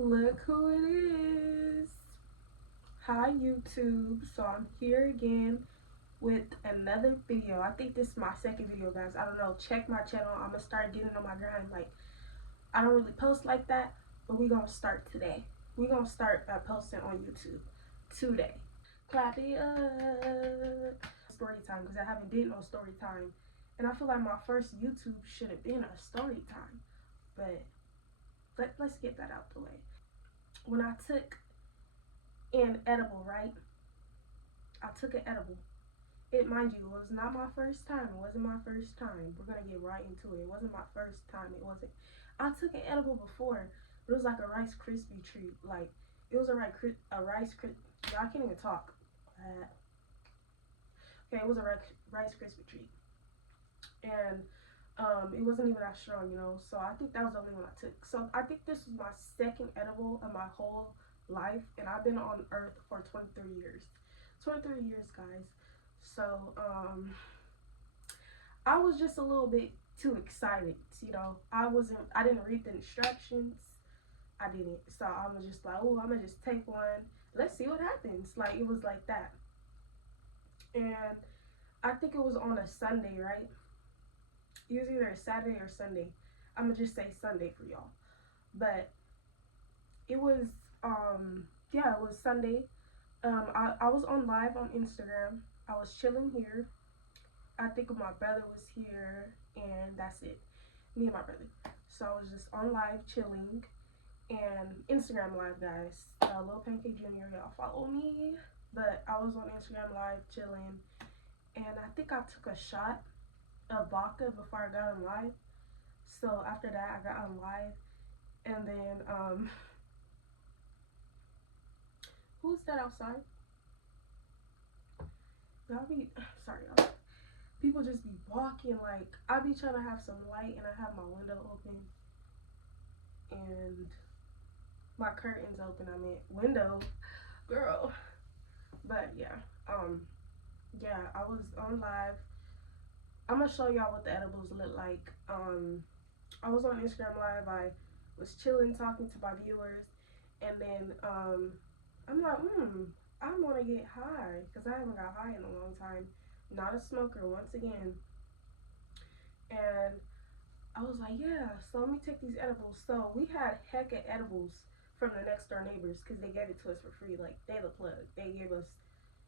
Look who it is. Hi YouTube. So I'm here again with another video. I think this is my second video, guys. I don't know. Check my channel. I'm gonna start getting on my grind. Like, I don't really post like that, but we gonna start today. We gonna start by posting on YouTube today. Clap it up. Story time, because I haven't did no story time, and I feel like my first YouTube should have been a story time, but let's get that out the way. When I took an edible, right? I took an edible. Mind you, it was not my first time. It wasn't my first time. We're gonna get right into it. It wasn't my first time. It wasn't. I took an edible before, but it was like a Rice Krispie treat. Like, it was a Rice Krispie. I can't even talk. Okay, it was a Rice Krispie treat, and it wasn't even that strong, you know. So I think that was the only one I took. So I think this was my second edible of my whole life, and I've been on Earth for 23 years. 23 years, guys. So I was just a little bit too excited, you know. I didn't read the instructions. I didn't. So I was just like, oh, I'm gonna just take one. Let's see what happens. Like, it was like that. And I think it was on a Sunday, right? It was either a Saturday or Sunday. I'm gonna just say Sunday for y'all. But it was yeah, it was Sunday. I was on live on Instagram. I was chilling here. I think my brother was here, and that's it. Me and my brother. So I was just on live chilling, and Instagram live, guys. lilpancakejr, y'all follow me. But I was on Instagram live chilling, and I think I took a shot of vodka before I got on live. So after that, I got on live, and then who's that outside? Y'all be sorry, y'all. People just be walking. Like, I be trying to have some light, and I have my window open and my curtains open. I mean, window, girl. But yeah, yeah, I was on live. I'm gonna show y'all what the edibles look like. I was on Instagram live. I was chilling, talking to my viewers, and then I'm like, I want to get high, because I haven't got high in a long time. Not a smoker, once again. And I was like, yeah, so let me take these edibles. So we had hecka edibles from the next door neighbors, because they gave it to us for free. Like, they the plug. They gave us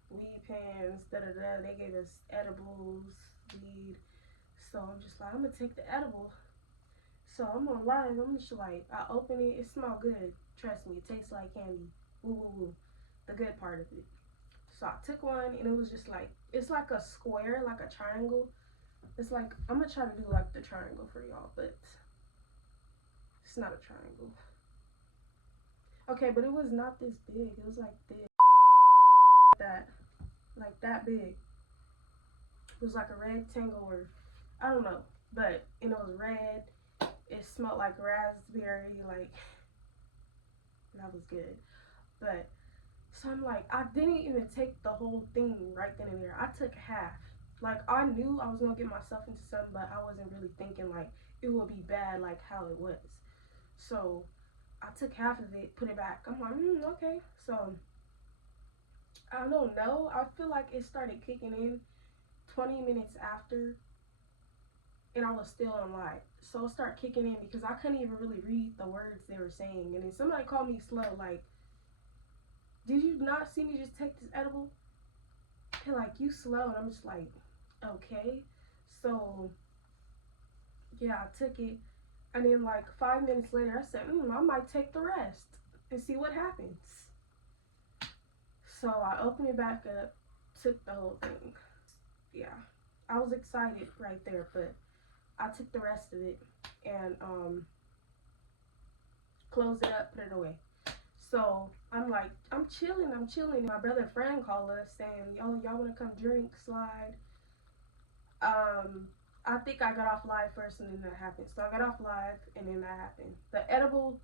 weed pens, da-da-da. They gave us edibles, weed. So I'm just like, I'm going to take the edible. So I'm on live. I'm just like, I open it. It smells good. Trust me, it tastes like candy. Woo, woo, woo. The good part of it. So I took one, and it was just like, it's like a square, like a triangle. It's like, I'm gonna try to do like the triangle for y'all, but it's not a triangle. Okay, but it was not this big. It was like this, like that big. It was like a rectangle, or I don't know, but it was red. It smelled like raspberry, like, that was good. But so I'm like, I didn't even take the whole thing right then and there. I took half. Like, I knew I was gonna get myself into something, but I wasn't really thinking like it would be bad like how it was. So I took half of it, put it back. I'm like, okay. So I don't know. I feel like it started kicking in 20 minutes after, and I was still on live. So it started kicking in because I couldn't even really read the words they were saying. And then somebody called me slow, like, did you not see me just take this edible? And like, you slow. And I'm just like, okay. So yeah, I took it. And then like 5 minutes later, I said, I might take the rest and see what happens. So I opened it back up, took the whole thing. Yeah, I was excited right there, but I took the rest of it and closed it up, put it away. So I'm like, I'm chilling. My brother and friend called us saying, oh, y'all want to come drink, slide? I think I got off live first, and then that happened. So I got off live, and then that happened. The edible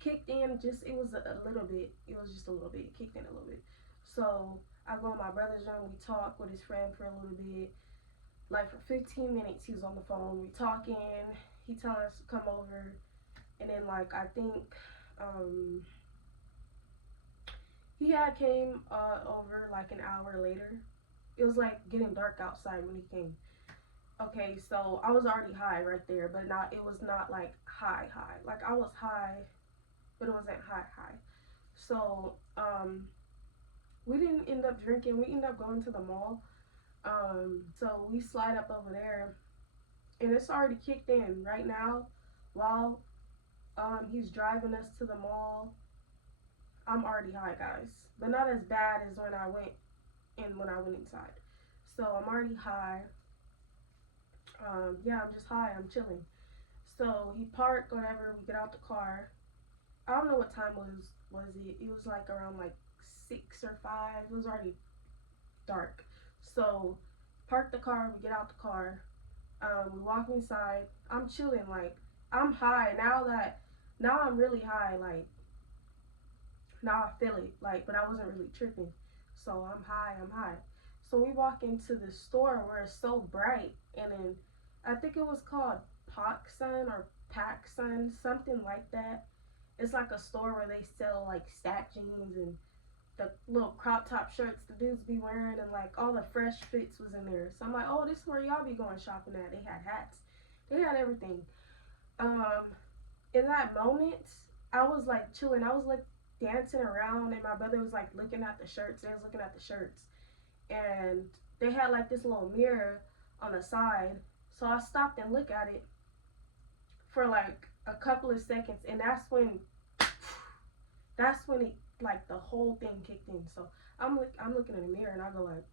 kicked in, it was a little bit. It was just a little bit. It kicked in a little bit. So I go in my brother's room. We talk with his friend for a little bit. Like, for 15 minutes, he was on the phone. We talking. He telling us to come over. And then, like, I think Um, he had came over like an hour later. It was like getting dark outside when he came. Okay, so I was already high right there, but not it was not like high high. Like I was high, but it wasn't high high. So we didn't end up drinking. We ended up going to the mall. So we slide up over there, and it's already kicked in right now. While he's driving us to the mall, I'm already high, guys, but not as bad as when I went inside. So I'm already high. Yeah, I'm just high. I'm chilling. So he parked, whatever. We get out the car. I don't know what time was it. It was like around like 6 or 5. It was already dark. So park the car. We get out the car. We walk inside. I'm chilling. Like I'm high now. Now I'm really high. Like now I feel it. Like but I wasn't really tripping. So I'm high. I'm high. So we walk into the store where it's so bright, and then I think it was called PacSun or PacSun, something like that. It's like a store where they sell like stack jeans and the little crop top shirts the dudes be wearing, and like all the fresh fits was in there. So I'm like, oh, this is where y'all be going shopping at. They had hats, they had everything. Um, in that moment, I was like chilling. I was like dancing around, and my brother was like looking at the shirts. They was looking at the shirts, and they had like this little mirror on the side. So I stopped and looked at it for like a couple of seconds, and that's when it like the whole thing kicked in. So I'm looking in the mirror, and I go like,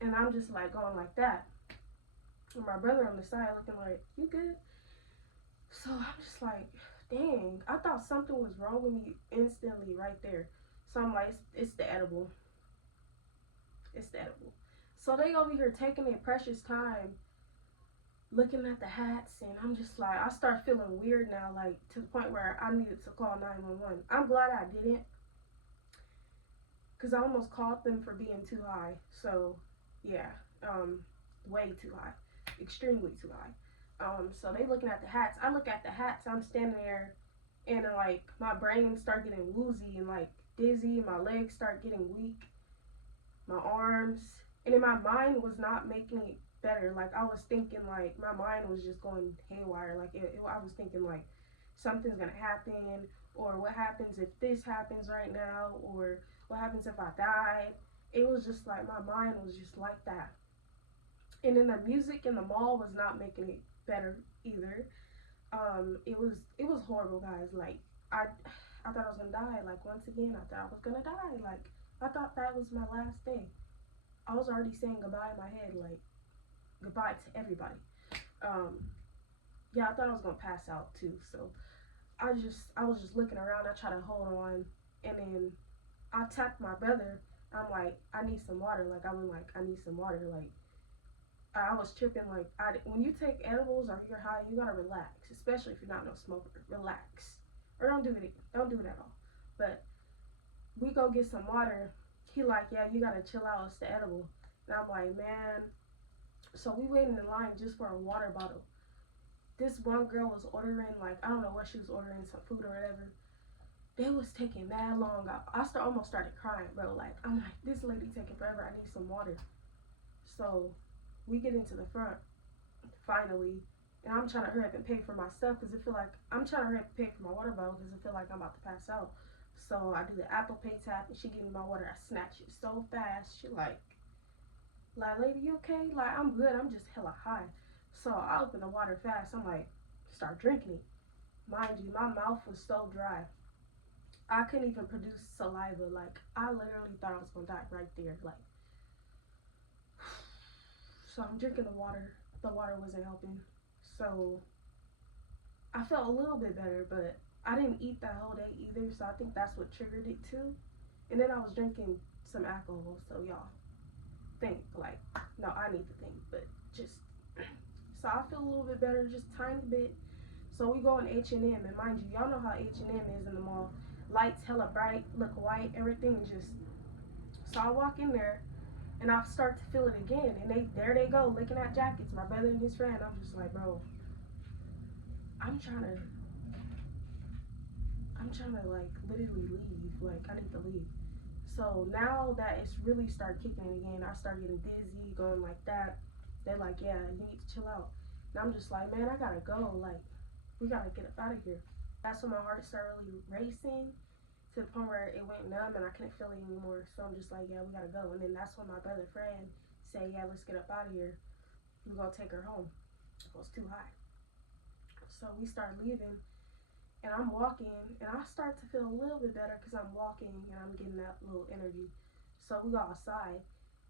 and I'm just like going like that. And my brother on the side looking like, you good? So I'm just like, dang, I thought something was wrong with me instantly right there. So I'm like, it's the edible. It's the edible. So they over here taking their precious time looking at the hats, and I'm just like, I start feeling weird now, like to the point where I needed to call 911. I'm glad I didn't, because I almost called them for being too high. So yeah, way too high, extremely too high. So they looking at the hats. I look at the hats. I'm standing there, and like my brain start getting woozy and like dizzy. My legs start getting weak. My arms, and then my mind was not making it better. Like I was thinking, like my mind was just going haywire. Like I was thinking like something's gonna happen, or what happens if this happens right now, or what happens if I die. It was just like my mind was just like that. And then the music in the mall was not making it better either. It was horrible, guys. Like I thought I was gonna die. Like once again, I thought I was gonna die. Like I thought that was my last day. I was already saying goodbye in my head, like goodbye to everybody. Um, yeah, I thought I was gonna pass out too. So I was just looking around. I tried to hold on, and then I tapped my brother. I'm like, I need some water. Like I was like, I need some water. Like I was tripping. Like when you take edibles or you're high, you gotta relax, especially if you're not no smoker. Relax, or don't do it. Don't do it at all. But we go get some water. He like, yeah, you gotta chill out. It's the edible. And I'm like, man. So we waited in line just for a water bottle. This one girl was ordering, like, I don't know what she was ordering, some food or whatever. They was taking that long. Almost started crying, bro. Like, I'm like, this lady taking forever. I need some water. So we get into the front finally, and I'm trying to hurry up and pay for my stuff because I feel like I'm trying to hurry up and pay for my water bottle because I feel like I'm about to pass out. So I do the Apple Pay tap, and she give me my water. I snatch it so fast. She like, lady, you okay? Like, I'm good. I'm just hella high. So I open the water fast. I'm like, start drinking it. Mind you, my mouth was so dry. I couldn't even produce saliva. Like, I literally thought I was gonna die right there. Like, so I'm drinking the water. The water wasn't helping. So I felt a little bit better, but I didn't eat that whole day either. So I think that's what triggered it too. And then I was drinking some alcohol. So y'all think like, no, I need to think, but just so I feel a little bit better, just tiny bit. So we go in H&M, and mind you, y'all know how H&M is in the mall. Lights hella bright, look white, everything just. So I walk in there, and I start to feel it again, and there they looking at jackets. My brother and his friend. I'm just like, bro, I'm trying to trying to like literally leave. Like I need to leave. So now that it's really start kicking in again, I start getting dizzy, going like that. They're like, yeah, you need to chill out. And I'm just like, man, I gotta go. Like, we gotta get up out of here. That's when my heart started really racing to the point where it went numb and I couldn't feel it anymore. So I'm just like, yeah, we gotta go. And then that's when my brother friend said, yeah, let's get up out of here. We're gonna take her home. It was too high. So we start leaving and I'm walking and I start to feel a little bit better because I'm walking and I'm getting that little energy. So we go outside.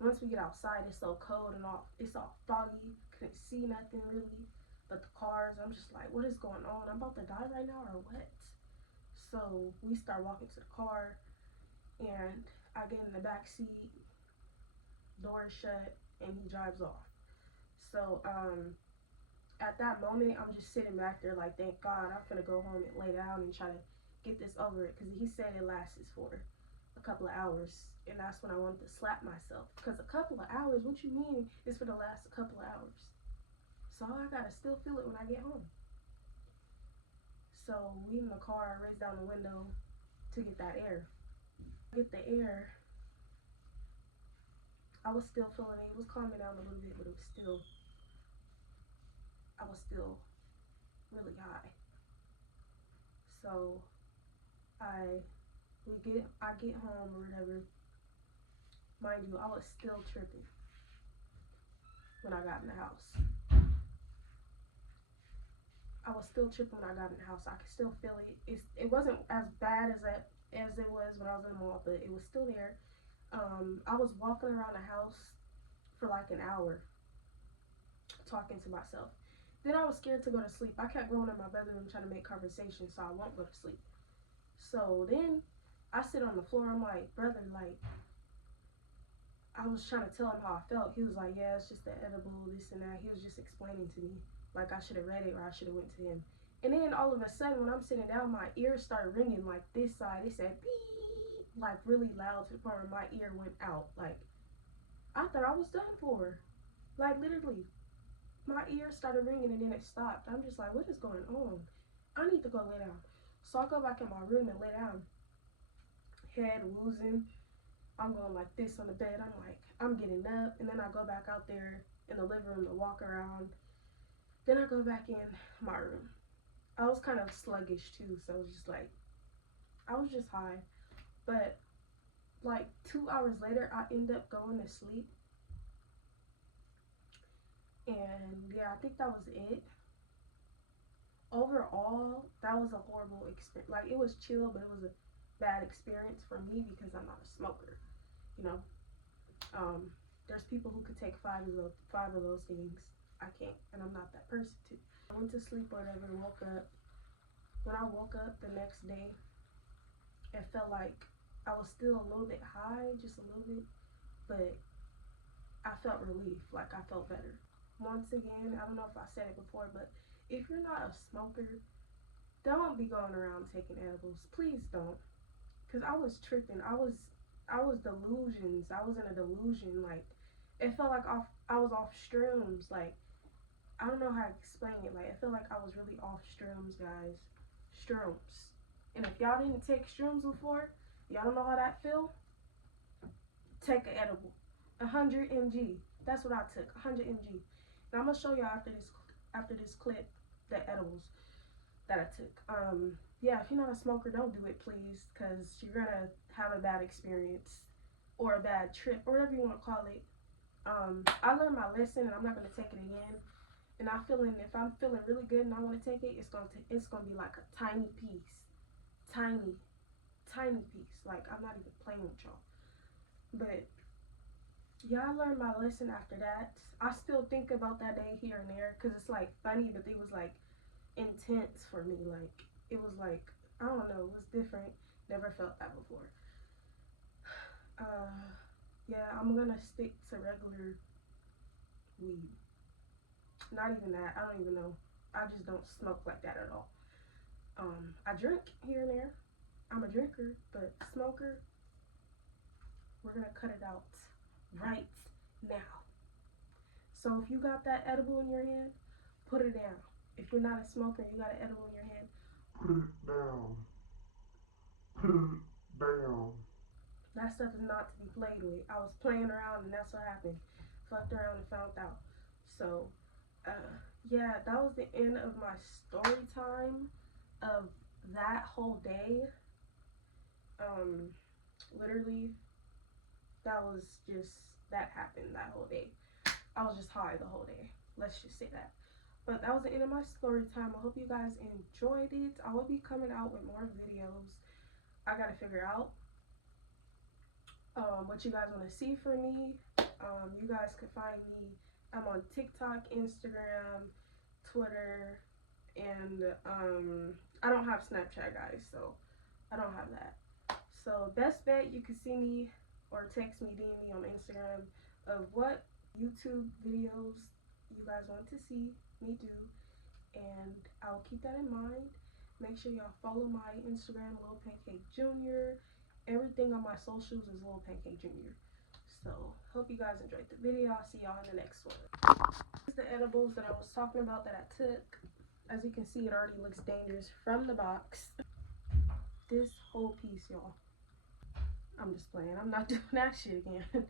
Once we get outside, it's so cold and it's all foggy. Couldn't see nothing really but the cars. I'm just like, what is going on? I'm about to die right now or what? So we start walking to the car and I get in the back seat, door is shut, and he drives off. So at that moment, I'm just sitting back there like, thank God, I'm gonna go home and lay down and try to get this over it. Because he said it lasts for a couple of hours. And that's when I wanted to slap myself. Because a couple of hours, what you mean is for the last couple of hours? So I gotta still feel it when I get home. So we in the car, I raised down the window to get that air. Get the air. I was still feeling it. It was calming down a little bit, but I was still really high. So I get home or whatever. Mind you, I was still tripping when I got in the house. I was still tripping when I got in the house. I could still feel it. It wasn't as bad as it was when I was in the mall, but it was still there. I was walking around the house for like an hour talking to myself. Then I was scared to go to sleep. I kept going in my bedroom trying to make conversation so I won't go to sleep. So then I sit on the floor. I'm like, brother, like, I was trying to tell him how I felt. He was like, yeah, it's just the edible, this and that. He was just explaining to me like I should have read it or I should have went to him. And then all of a sudden when I'm sitting down, my ears started ringing like this side. It said beep, like really loud to the point where my ear went out. Like I thought I was done for. Like literally. My ears started ringing and then it stopped. I'm just like, what is going on? I need to go lay down. So I go back in my room and lay down. Head woozing. I'm going like this on the bed. I'm like, I'm getting up. And then I go back out there in the living room to walk around. Then I go back in my room. I was kind of sluggish too. So it was just like, I was just high. But like 2 hours later, I end up going to sleep. And yeah, I think that was it. Overall, that was a horrible experience. Like it was chill, but it was a bad experience for me because I'm not a smoker. You know, there's people who could take five of those things. I can't, and I'm not that person too. I went to sleep or whatever, woke up. When I woke up the next day, it felt like I was still a little bit high, just a little bit, but I felt relief, like I felt better. Once again, I don't know if I said it before, but if you're not a smoker, don't be going around taking edibles. Please don't. Because I was tripping. I was delusions. I was in a delusion. Like, it felt like I was off shrooms. Like, I don't know how to explain it. Like, I feel like I was really off shrooms, guys. Shrooms. And if y'all didn't take shrooms before, y'all don't know how that feel? Take an edible. 100 mg. That's what I took. 100 mg. And I'm gonna show y'all after this clip the edibles that I took. Yeah, if you're not a smoker, don't do it, please, because you're gonna have a bad experience or a bad trip or whatever you want to call it. I learned my lesson and I'm not gonna take it again. And if I'm feeling really good and I want to take it, it's gonna be like a tiny piece, tiny piece. Like I'm not even playing with y'all, but. Yeah, I learned my lesson after that. I still think about that day here and there because it's like funny, but it was like intense for me. Like it was like, I don't know, it was different. Never felt that before. Yeah, I'm gonna stick to regular weed. Not even that. I don't even know. I just don't smoke like that at all. I drink here and there. I'm a drinker, but smoker, we're gonna cut it out right now. So if you got that edible in your hand, put it down. If you're not a smoker and you got an edible in your hand, put it down. Bam. That stuff is not to be played with. I was playing around and that's what happened. Fucked around and found out. So, yeah, that was the end of my story time of that whole day. Literally, that happened that whole day. I was just high the whole day. Let's just say that. But that was the end of my story time. I hope you guys enjoyed it. I will be coming out with more videos. I gotta figure out what you guys want to see from me. You guys can find me. I'm on TikTok, Instagram, Twitter, and I don't have Snapchat, guys, so I don't have that. So best bet, you can see me or text me, DM me on Instagram of what YouTube videos you guys want to see me do, and I'll keep that in mind. Make sure y'all follow my Instagram, lilpancakejr. Everything on my socials is lilpancakejr. So hope you guys enjoyed the video. I'll see y'all in the next one. This is the edibles that I was talking about that I took. As you can see, it already looks dangerous from the box. This whole piece, y'all. I'm just playing. I'm not doing that shit again.